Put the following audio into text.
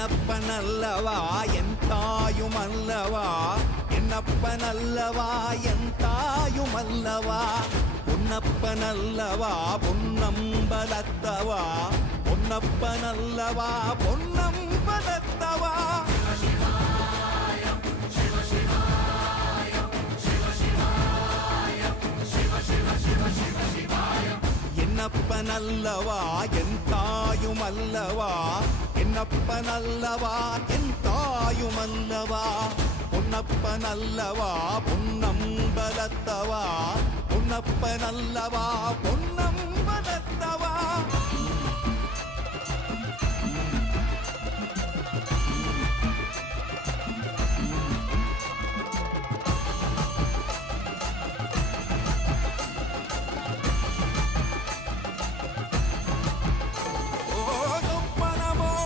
என்னப்பனல்லவா என் தாயுமல்லவா, என்னப்பனல்லவா என் தாயுமல்லவா, பொன்னப்பனல்லவா பொன்னம்பலத்தவா, பொன்னப்பனல்லவா பொன்னம்பலத்தவா. என்னப்பனல்லவா என் தாயுமல்லவா, என்னப்பனல்லவா என் தாயுமல்லவா, பொன்னப்பனல்லவா பொன்னம்பலத்தவா, பொன்னப்பனல்லவா பொன்னம்பலத்தவா.